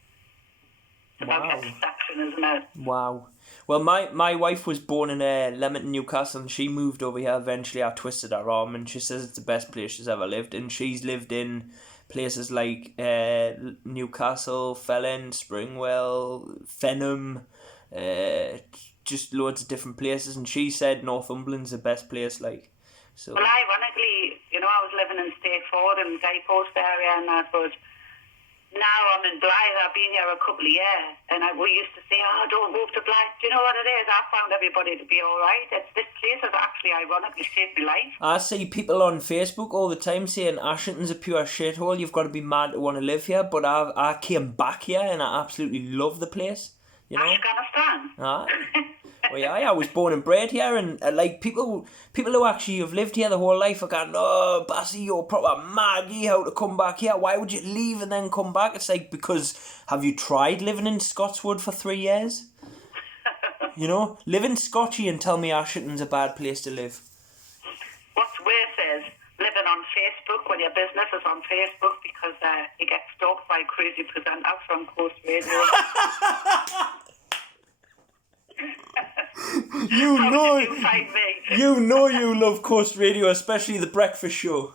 It's about perception, isn't it? Wow. Well, my wife was born in Leamington, Newcastle, and she moved over here. Eventually, I twisted her arm, and she says it's the best place she's ever lived. And she's lived in places like Newcastle, Felon, Springwell, Fenham, just loads of different places. And she said Northumberland's the best place. Like, so. Well, ironically, you know, I was living in Stakeford and Guy Post area, and that was. Now I'm in Blythe. I've been here a couple of years, and we used to say, "Oh, don't move to Blythe." Do you know what it is? I found everybody to be all right. This place has actually, ironically, saved my life. I see people on Facebook all the time saying Ashington's a pure shithole. You've got to be mad to want to live here. But I came back here, and I absolutely love the place. You know? Afghanistan. Well, yeah, I was born and bred here, and like people who actually have lived here the whole life are going, "Oh, Bassy, you're proper mad. You how to come back here? Why would you leave and then come back?" It's like, because have you tried living in Scotswood for 3 years? You know, live in Scotchy and tell me Ashington's a bad place to live. What's worse is living on Facebook when your business is on Facebook because you get stalked by crazy presenters from Coast Radio. You How know, did you find me? you love Coast Radio, especially the breakfast show.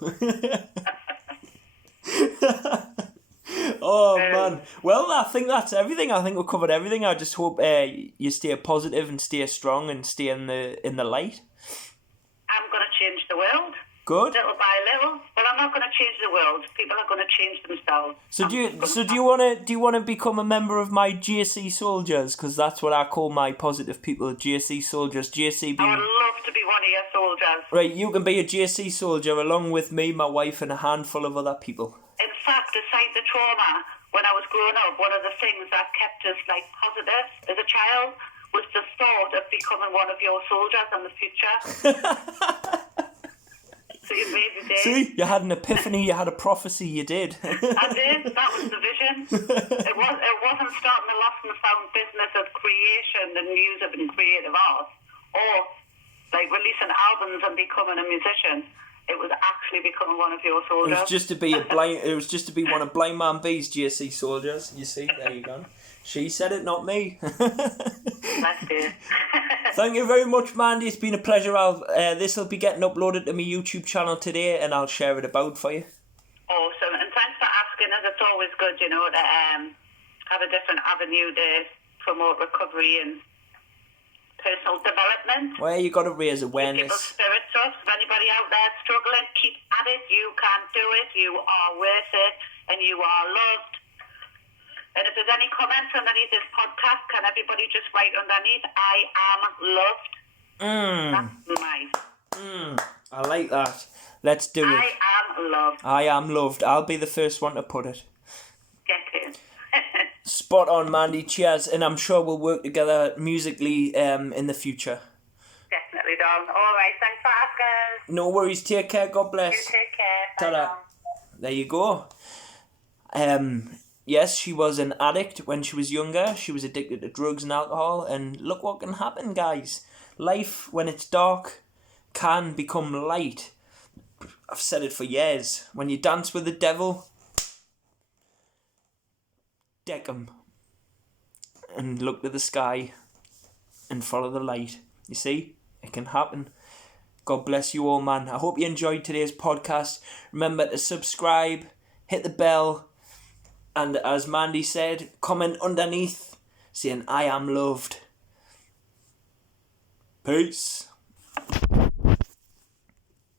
Oh man! Well, I think that's everything. I think we covered everything. I just hope you stay positive and stay strong and stay in the light. I'm going to change the world. Good. Little by little. But I'm not going to change the world. People are going to change themselves. So do you want to become a member of my JC soldiers? Because that's what I call my positive people, JC soldiers. JC being... I would love to be one of your soldiers. Right, you can be a JC soldier along with me, my wife, and a handful of other people. In fact, aside the trauma, when I was growing up, one of the things that kept us positive as a child was the thought of becoming one of your soldiers in the future. So you made the day. See, you had an epiphany, you had a prophecy, you did. I did. That was the vision. It wasn't starting the lost and found business of creation and music and creative art, or releasing albums and becoming a musician. It was actually becoming one of your soldiers. It was just to be one of Blind Man B's JC soldiers. You see, there you go. She said it, not me. That's it. Thank you very much, Mandy. It's been a pleasure. This will be getting uploaded to my YouTube channel today, and I'll share it about for you. Awesome, and thanks for asking us. It's always good, to have a different avenue to promote recovery and personal development. Well, you got to raise awareness. People's spirits up. If anybody out there struggling, keep at it. You can do it. You are worth it, and you are loved. And if there's any comments underneath this podcast, can everybody just write underneath, I am loved? That's nice. I like that. Let's do it. I am loved. I am loved. I'll be the first one to put it. Get in. Spot on, Mandy. Cheers. And I'm sure we'll work together musically in the future. Definitely, Don. All right, thanks for asking. No worries. Take care. God bless. You take care. Ta-da. Bye. There you go. Yes, she was an addict when she was younger. She was addicted to drugs and alcohol. And look what can happen, guys. Life, when it's dark, can become light. I've said it for years. When you dance with the devil, deck 'em. And look to the sky and follow the light. You see? It can happen. God bless you all, man. I hope you enjoyed today's podcast. Remember to subscribe, hit the bell, and as Mandy said, comment underneath saying I am loved. Peace.